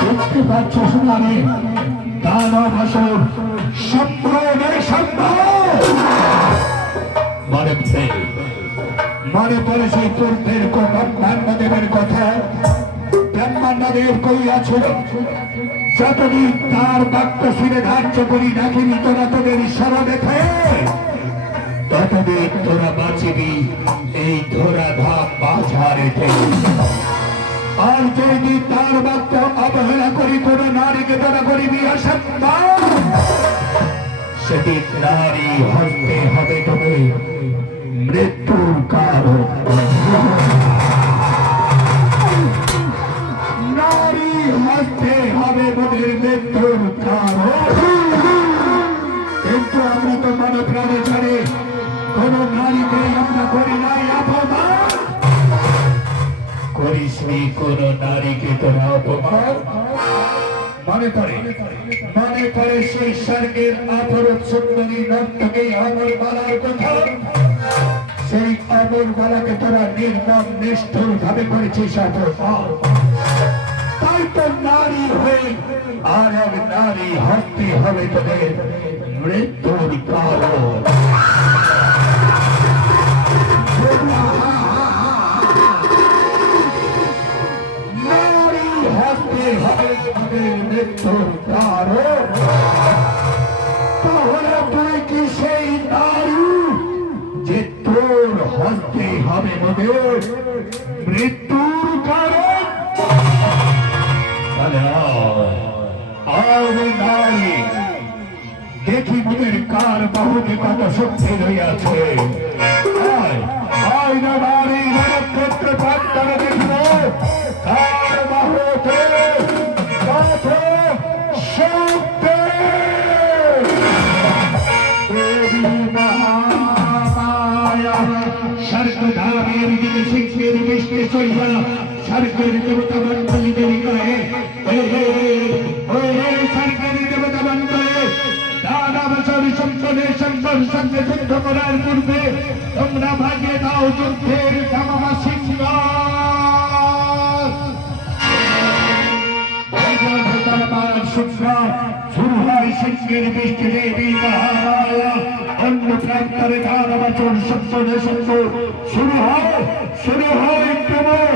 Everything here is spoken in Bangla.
দেখতে পাচ্ছ শুনানি দানব আসর সম্ভ্রমের সম্ভব। মনে মনে পড়ে সেই পূর্বের ব্রহ্মাণ্ডদেবের কথা। ব্রহ্মাণ্ডদেব কইয়াছিল যতদিন তার বাক্য শিরে ধার্য করি রাখিনি তোরা তোদের দেখে। ততদিন তোরা বাঁচিবি এই ধরা ধাপ বাজারেতে আর যদি তার বাক্য অবহেলা করি, কোন নারীকে তোরা করিবি অসম্মান সেদিন নারী হস্তে হবে তুমি মৃত্যুর কারণ নারী হস্তে হবে মোদের মৃত্যুর কারণ কিন্তু আমরা তো মনে প্রাণে জানি কোন নারীকে আমরা করি নাই, অপমান করিসনি কোন নারীকে তোরা অপমান? মনে করে মনে করে সেই স্বর্গের অপরূপ সুন্দরী নর্তকে অমর বালার কথা? সেই অমর বালাকে তোরা নির্মম নিষ্ঠুর ভাবে করেছিস তাই তো নারী হয়ে আর এক নারী হস্তে হবে তোদের মৃত্যুর কারণ। কি সেই নারী যে তোর হস্তে হবে মোদের মৃত্যুর কারণ। তাহলে আয়, আয় রে নারী দেখি মোদের কার বাহুকে কত শক্তি রইয়াছে। আয় আয় না নারী স্বর্গধামের দিকে সিংহের বৃষ্টি চইয়া স্বর্গের দেবতা মন্ডলে কামামা সিংহ শুরু হয় সিংহের বৃষ্টি দেবী মহামায়া অন্য প্রান্তরে ধারাবাচন সত্য সত্য শুরু হয় শুরু হয় তোমার